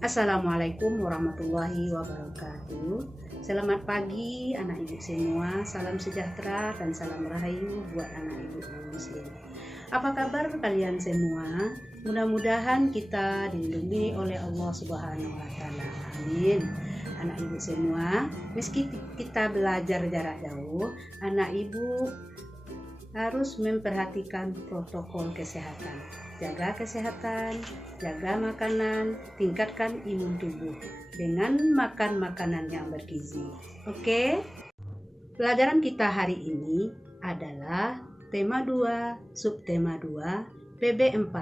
Assalamualaikum warahmatullahi wabarakatuh. Selamat pagi anak ibu semua, salam sejahtera dan salam rahayu buat anak ibu muslim. Apa kabar kalian semua? Mudah-mudahan kita dilindungi oleh Allah Subhanahu wa taala. Amin. Anak ibu semua, meski kita belajar jarak jauh, anak ibu harus memperhatikan protokol kesehatan. Jaga kesehatan, jaga makanan, tingkatkan imun tubuh dengan makan makanan yang bergizi. Oke? Pelajaran kita hari ini adalah tema 2, subtema 2, PB4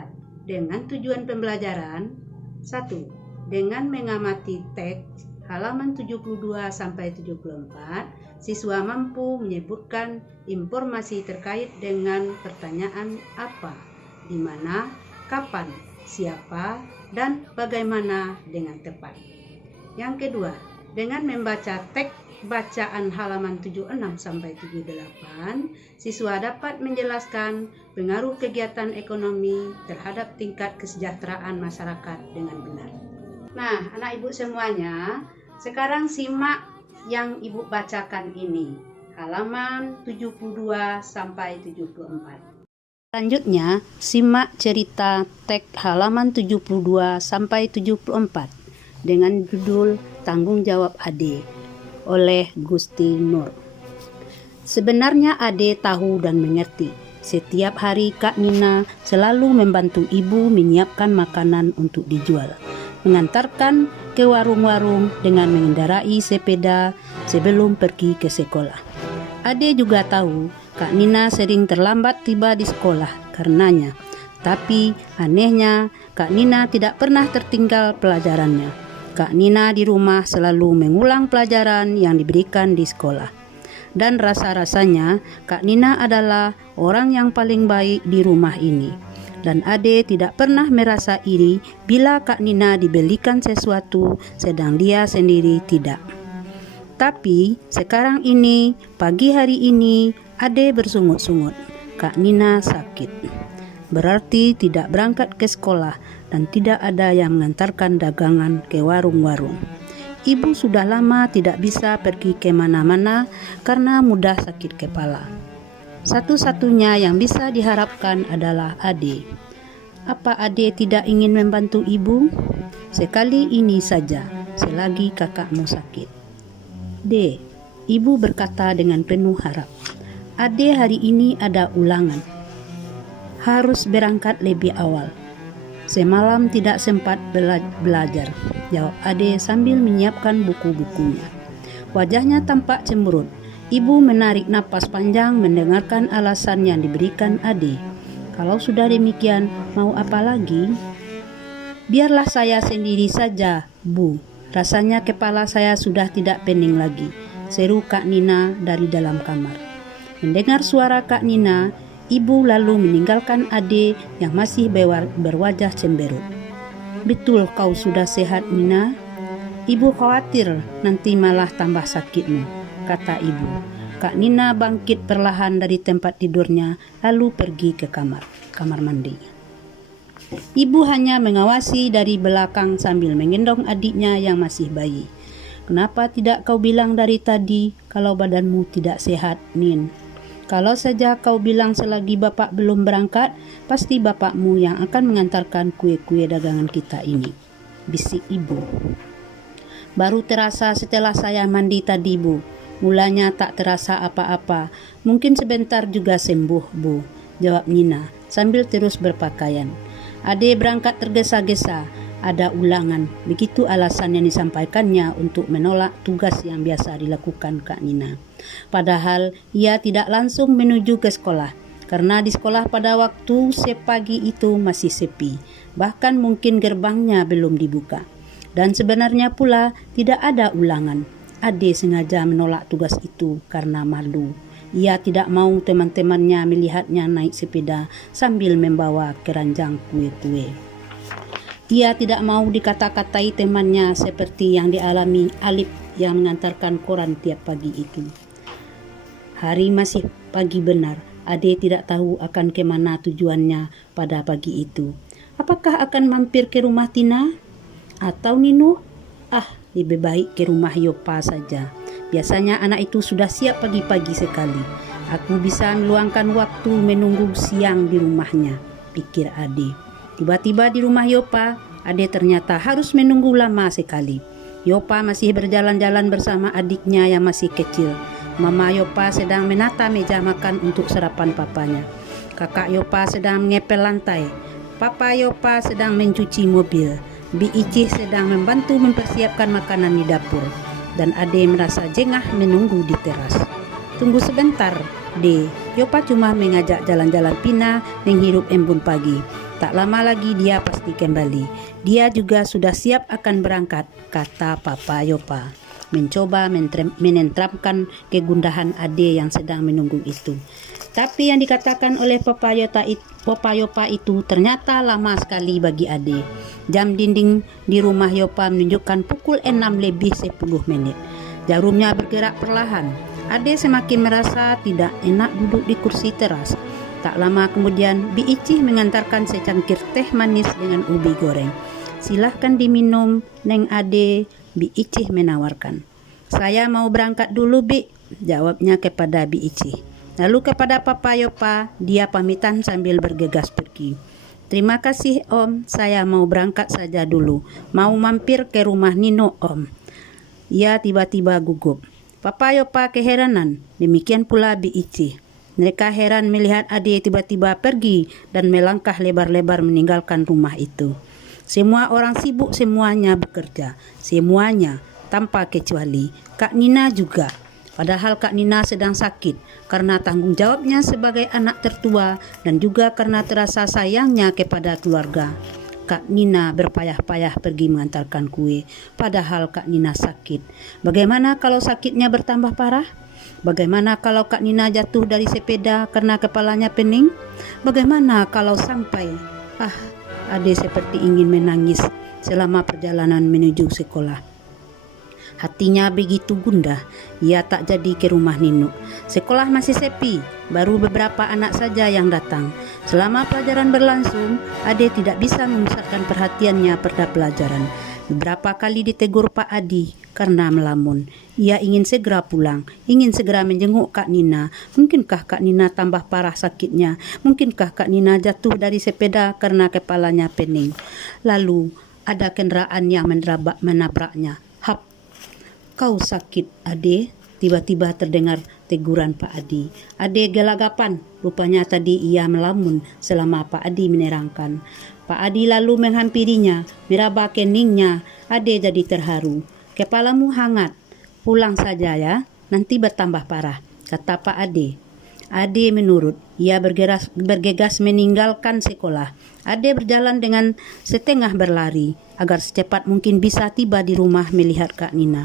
dengan tujuan pembelajaran 1. Dengan mengamati teks halaman 72 sampai 74, siswa mampu menyebutkan informasi terkait dengan pertanyaan apa, di mana, kapan, siapa, dan bagaimana dengan tepat. Yang kedua, dengan membaca teks bacaan halaman 76 sampai 78, siswa dapat menjelaskan pengaruh kegiatan ekonomi terhadap tingkat kesejahteraan masyarakat dengan benar. Nah, anak ibu semuanya, sekarang simak yang ibu bacakan ini, halaman 72 sampai 74. Selanjutnya, simak cerita teks halaman 72 sampai 74 dengan judul Tanggung Jawab Ade oleh Gusti Nur. Sebenarnya Ade tahu dan mengerti. Setiap hari Kak Nina selalu membantu ibu menyiapkan makanan untuk dijual, mengantarkan ke warung-warung dengan mengendarai sepeda sebelum pergi ke sekolah. Ade juga tahu Kak Nina sering terlambat tiba di sekolah karenanya. Tapi anehnya, Kak Nina tidak pernah tertinggal pelajarannya. Kak Nina di rumah selalu mengulang pelajaran yang diberikan di sekolah. Dan rasa-rasanya Kak Nina adalah orang yang paling baik di rumah ini. Dan Ade tidak pernah merasa iri bila Kak Nina dibelikan sesuatu sedang dia sendiri tidak. Tapi sekarang ini, pagi hari ini, Ade bersungut-sungut. Kak Nina sakit. Berarti tidak berangkat ke sekolah dan tidak ada yang mengantarkan dagangan ke warung-warung. Ibu sudah lama tidak bisa pergi ke mana-mana karena mudah sakit kepala. Satu-satunya yang bisa diharapkan adalah Ade. Apa Ade tidak ingin membantu ibu? Sekali ini saja, selagi kakakmu sakit. D. Ibu berkata dengan penuh harap. Ade hari ini ada ulangan. Harus berangkat lebih awal. Semalam tidak sempat belajar, jawab Ade sambil menyiapkan buku-bukunya. Wajahnya tampak cemberut. Ibu menarik napas panjang mendengarkan alasan yang diberikan Ade. Kalau sudah demikian, mau apa lagi? Biarlah saya sendiri saja, Bu. Rasanya kepala saya sudah tidak pening lagi, seru Kak Nina dari dalam kamar. Mendengar suara Kak Nina, ibu lalu meninggalkan Ade yang masih berwajah cemberut. Betul kau sudah sehat, Nina? Ibu khawatir nanti malah tambah sakitmu, kata ibu. Kak Nina bangkit perlahan dari tempat tidurnya lalu pergi ke kamar mandi. Ibu hanya mengawasi dari belakang sambil menggendong adiknya yang masih bayi. Kenapa tidak kau bilang dari tadi kalau badanmu tidak sehat, Nin? Kalau saja kau bilang selagi bapak belum berangkat, pasti bapakmu yang akan mengantarkan kue-kue dagangan kita ini, bisik ibu. Baru terasa setelah saya mandi tadi, Bu. Mulanya tak terasa apa-apa. Mungkin sebentar juga sembuh, Bu, jawab Nina sambil terus berpakaian. Ade berangkat tergesa-gesa. Ada ulangan. Begitu alasan yang disampaikannya untuk menolak tugas yang biasa dilakukan Kak Nina. Padahal ia tidak langsung menuju ke sekolah, karena di sekolah pada waktu sepagi itu masih sepi. Bahkan mungkin gerbangnya belum dibuka. Dan sebenarnya pula tidak ada ulangan. Ade sengaja menolak tugas itu karena malu. Ia tidak mau teman-temannya melihatnya naik sepeda sambil membawa keranjang kue-kue. Ia tidak mau dikata-katai temannya seperti yang dialami Alif yang mengantarkan koran tiap pagi itu. Hari masih pagi benar. Ade tidak tahu akan kemana tujuannya pada pagi itu. Apakah akan mampir ke rumah Tina? Atau Nino, lebih baik ke rumah Yopa saja. Biasanya anak itu sudah siap pagi-pagi sekali. Aku bisa meluangkan waktu menunggu siang di rumahnya, pikir Ade. Tiba-tiba di rumah Yopa, Ade ternyata harus menunggu lama sekali. Yopa masih berjalan-jalan bersama adiknya yang masih kecil. Mama Yopa sedang menata meja makan untuk sarapan papanya. Kakak Yopa sedang mengepel lantai. Papa Yopa sedang mencuci mobil. Bi Icih sedang membantu mempersiapkan makanan di dapur. Dan Ade merasa jengah menunggu di teras. Tunggu sebentar, De. Yopa cuma mengajak jalan-jalan Pina menghirup embun pagi. Tak lama lagi dia pasti kembali. Dia juga sudah siap akan berangkat, kata Papa Yopa. Mencoba menenteramkan kegundahan Ade yang sedang menunggu itu. Tapi yang dikatakan oleh Papa Yopa itu ternyata lama sekali bagi Ade. Jam dinding di rumah Yopa menunjukkan pukul 6 lebih 10 menit. Jarumnya bergerak perlahan. Ade semakin merasa tidak enak duduk di kursi teras. Tak lama kemudian, Bi Icih mengantarkan secangkir teh manis dengan ubi goreng. Silahkan diminum, Neng Ade, Bi Icih menawarkan. Saya mau berangkat dulu, Bi, jawabnya kepada Bi Icih. Lalu kepada Papa Yopa, dia pamitan sambil bergegas pergi. Terima kasih Om, saya mau berangkat saja dulu. Mau mampir ke rumah Nino Om. Ia tiba-tiba gugup. Papa Yopa keheranan, demikian pula Bi Icih. Mereka heran melihat Ade tiba-tiba pergi dan melangkah lebar-lebar meninggalkan rumah itu. Semua orang sibuk, semuanya bekerja. Semuanya, tanpa kecuali. Kak Nina juga. Padahal Kak Nina sedang sakit karena tanggung jawabnya sebagai anak tertua dan juga karena terasa sayangnya kepada keluarga. Kak Nina berpayah-payah pergi mengantarkan kue, padahal Kak Nina sakit. Bagaimana kalau sakitnya bertambah parah? Bagaimana kalau Kak Nina jatuh dari sepeda karena kepalanya pening? Bagaimana kalau sampai... Ade seperti ingin menangis selama perjalanan menuju sekolah. Hatinya begitu gundah, ia tak jadi ke rumah Nino. Sekolah masih sepi, baru beberapa anak saja yang datang. Selama pelajaran berlangsung, Ade tidak bisa memusatkan perhatiannya pada pelajaran. Beberapa kali ditegur Pak Adi karena melamun. Ia ingin segera pulang, ingin segera menjenguk Kak Nina. Mungkinkah Kak Nina tambah parah sakitnya? Mungkinkah Kak Nina jatuh dari sepeda karena kepalanya pening? Lalu ada kendaraan yang menabraknya. Hap! Kau sakit, Ade? Tiba-tiba terdengar teguran Pak Adi. Ade gelagapan, rupanya tadi ia melamun selama Pak Adi menerangkan. Pak Adi lalu menghampirinya, meraba keningnya. Ade jadi terharu. Kepalamu hangat, pulang saja ya, nanti bertambah parah, kata Pak Ade. Ade menurut, ia bergegas meninggalkan sekolah. Ade berjalan dengan setengah berlari, agar secepat mungkin bisa tiba di rumah melihat Kak Nina.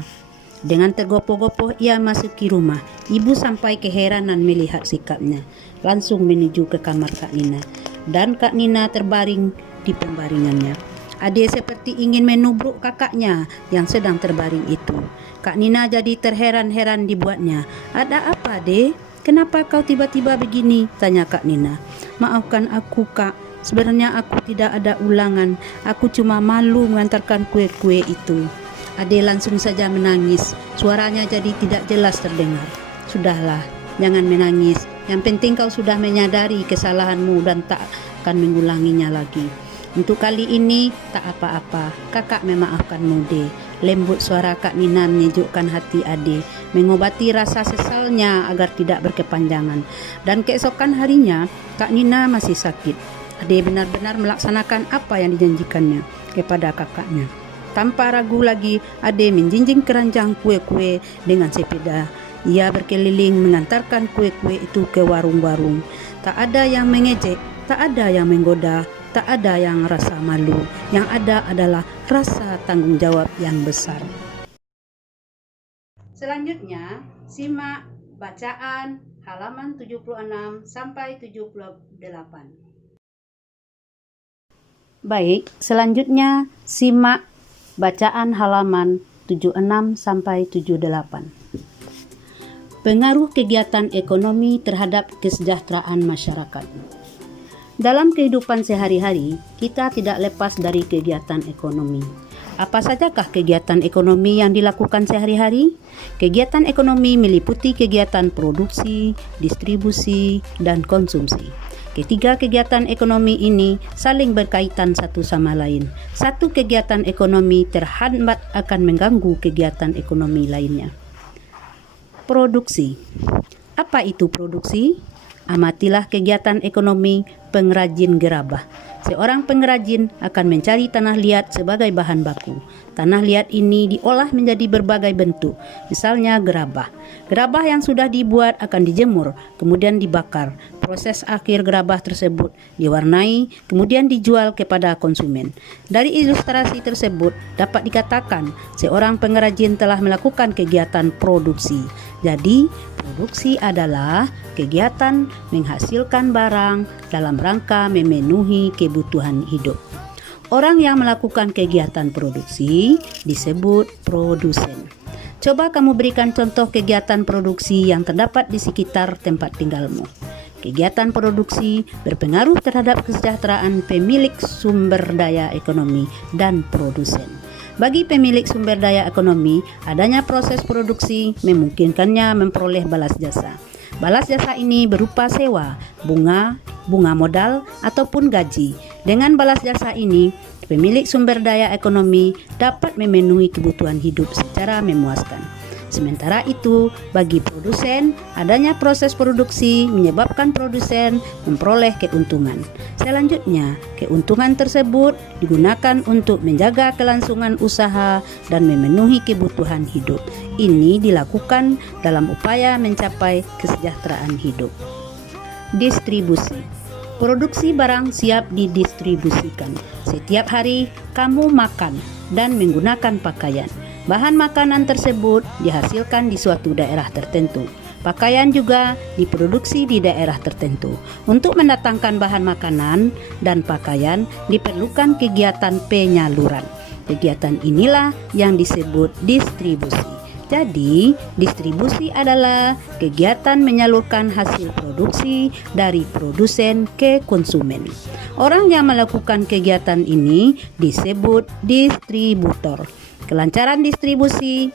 Dengan tergopoh-gopoh ia masuki rumah. Ibu sampai keheranan melihat sikapnya. Langsung menuju ke kamar Kak Nina. Dan Kak Nina terbaring di pembaringannya. Ade seperti ingin menubruk kakaknya yang sedang terbaring itu. Kak Nina jadi terheran-heran dibuatnya. Ada apa, Ade? Kenapa kau tiba-tiba begini? Tanya Kak Nina. Maafkan aku, Kak. Sebenarnya aku tidak ada ulangan. Aku cuma malu mengantarkan kue-kue itu. Ade langsung saja menangis. Suaranya jadi tidak jelas terdengar. Sudahlah, jangan menangis. Yang penting kau sudah menyadari kesalahanmu dan tak akan mengulanginya lagi. Untuk kali ini tak apa-apa. Kakak memaafkanmu, De. Lembut suara Kak Nina menyejukkan hati Ade, mengobati rasa sesalnya agar tidak berkepanjangan. Dan keesokan harinya, Kak Nina masih sakit. Ade benar-benar melaksanakan apa yang dijanjikannya kepada kakaknya. Tanpa ragu lagi, Ade menjinjing keranjang kue-kue dengan sepeda. Ia berkeliling mengantarkan kue-kue itu ke warung-warung. Tak ada yang mengejek, tak ada yang menggoda, tak ada yang rasa malu. Yang ada adalah rasa tanggung jawab yang besar. Selanjutnya, simak bacaan halaman 76 sampai 78. Baik, selanjutnya simak bacaan halaman 76 sampai 78. Pengaruh kegiatan ekonomi terhadap kesejahteraan masyarakat. Dalam kehidupan sehari-hari, kita tidak lepas dari kegiatan ekonomi. Apa sajakah kegiatan ekonomi yang dilakukan sehari-hari? Kegiatan ekonomi meliputi kegiatan produksi, distribusi, dan konsumsi. Ketiga kegiatan ekonomi ini saling berkaitan satu sama lain. Satu kegiatan ekonomi terhambat akan mengganggu kegiatan ekonomi lainnya. Produksi. Apa itu produksi? Amatilah kegiatan ekonomi pengrajin gerabah. Seorang pengrajin akan mencari tanah liat sebagai bahan baku. Tanah liat ini diolah menjadi berbagai bentuk, misalnya gerabah. Gerabah yang sudah dibuat akan dijemur, kemudian dibakar. Proses akhir gerabah tersebut diwarnai, kemudian dijual kepada konsumen. Dari ilustrasi tersebut dapat dikatakan seorang pengrajin telah melakukan kegiatan produksi. Jadi, produksi adalah kegiatan menghasilkan barang dalam rangka memenuhi kebutuhan hidup. Orang yang melakukan kegiatan produksi disebut produsen. Coba kamu berikan contoh kegiatan produksi yang terdapat di sekitar tempat tinggalmu. Kegiatan produksi berpengaruh terhadap kesejahteraan pemilik sumber daya ekonomi dan produsen. Bagi pemilik sumber daya ekonomi, adanya proses produksi memungkinkannya memperoleh balas jasa. Balas jasa ini berupa sewa, bunga modal, ataupun gaji. Dengan balas jasa ini, pemilik sumber daya ekonomi dapat memenuhi kebutuhan hidup secara memuaskan. Sementara itu, bagi produsen, adanya proses produksi menyebabkan produsen memperoleh keuntungan. Selanjutnya, keuntungan tersebut digunakan untuk menjaga kelangsungan usaha dan memenuhi kebutuhan hidup. Ini dilakukan dalam upaya mencapai kesejahteraan hidup. Distribusi. Produksi barang siap didistribusikan. Setiap hari kamu makan dan menggunakan pakaian. Bahan makanan tersebut dihasilkan di suatu daerah tertentu. Pakaian juga diproduksi di daerah tertentu. Untuk mendatangkan bahan makanan dan pakaian diperlukan kegiatan penyaluran. Kegiatan inilah yang disebut distribusi. Jadi, distribusi adalah kegiatan menyalurkan hasil produksi dari produsen ke konsumen. Orang yang melakukan kegiatan ini disebut distributor. Kelancaran distribusi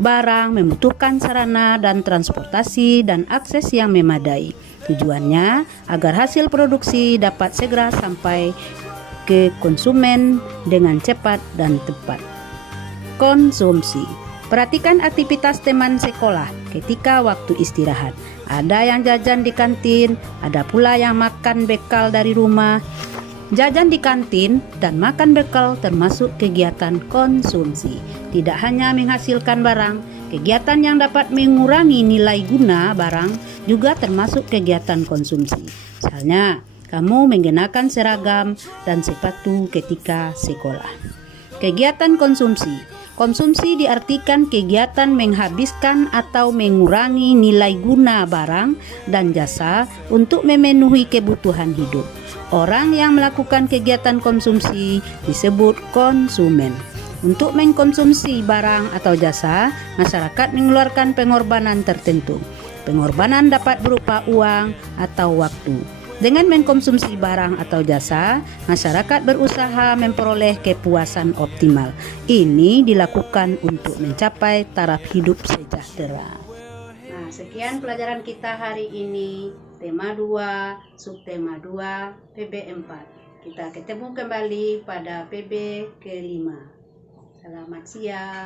barang membutuhkan sarana dan transportasi dan akses yang memadai. Tujuannya agar hasil produksi dapat segera sampai ke konsumen dengan cepat dan tepat. Konsumsi. Perhatikan aktivitas teman sekolah ketika waktu istirahat. Ada yang jajan di kantin, ada pula yang makan bekal dari rumah. Jajan di kantin dan makan bekal termasuk kegiatan konsumsi. Tidak hanya menghasilkan barang, kegiatan yang dapat mengurangi nilai guna barang juga termasuk kegiatan konsumsi. Misalnya, kamu mengenakan seragam dan sepatu ketika sekolah. Kegiatan konsumsi. Konsumsi diartikan kegiatan menghabiskan atau mengurangi nilai guna barang dan jasa untuk memenuhi kebutuhan hidup. Orang yang melakukan kegiatan konsumsi disebut konsumen. Untuk mengkonsumsi barang atau jasa, masyarakat mengeluarkan pengorbanan tertentu. Pengorbanan dapat berupa uang atau waktu. Dengan mengkonsumsi barang atau jasa, masyarakat berusaha memperoleh kepuasan optimal. Ini dilakukan untuk mencapai taraf hidup sejahtera. Nah, sekian pelajaran kita hari ini. Tema 2, subtema 2, PB 4. Kita ketemu kembali pada PB ke-5. Selamat siang.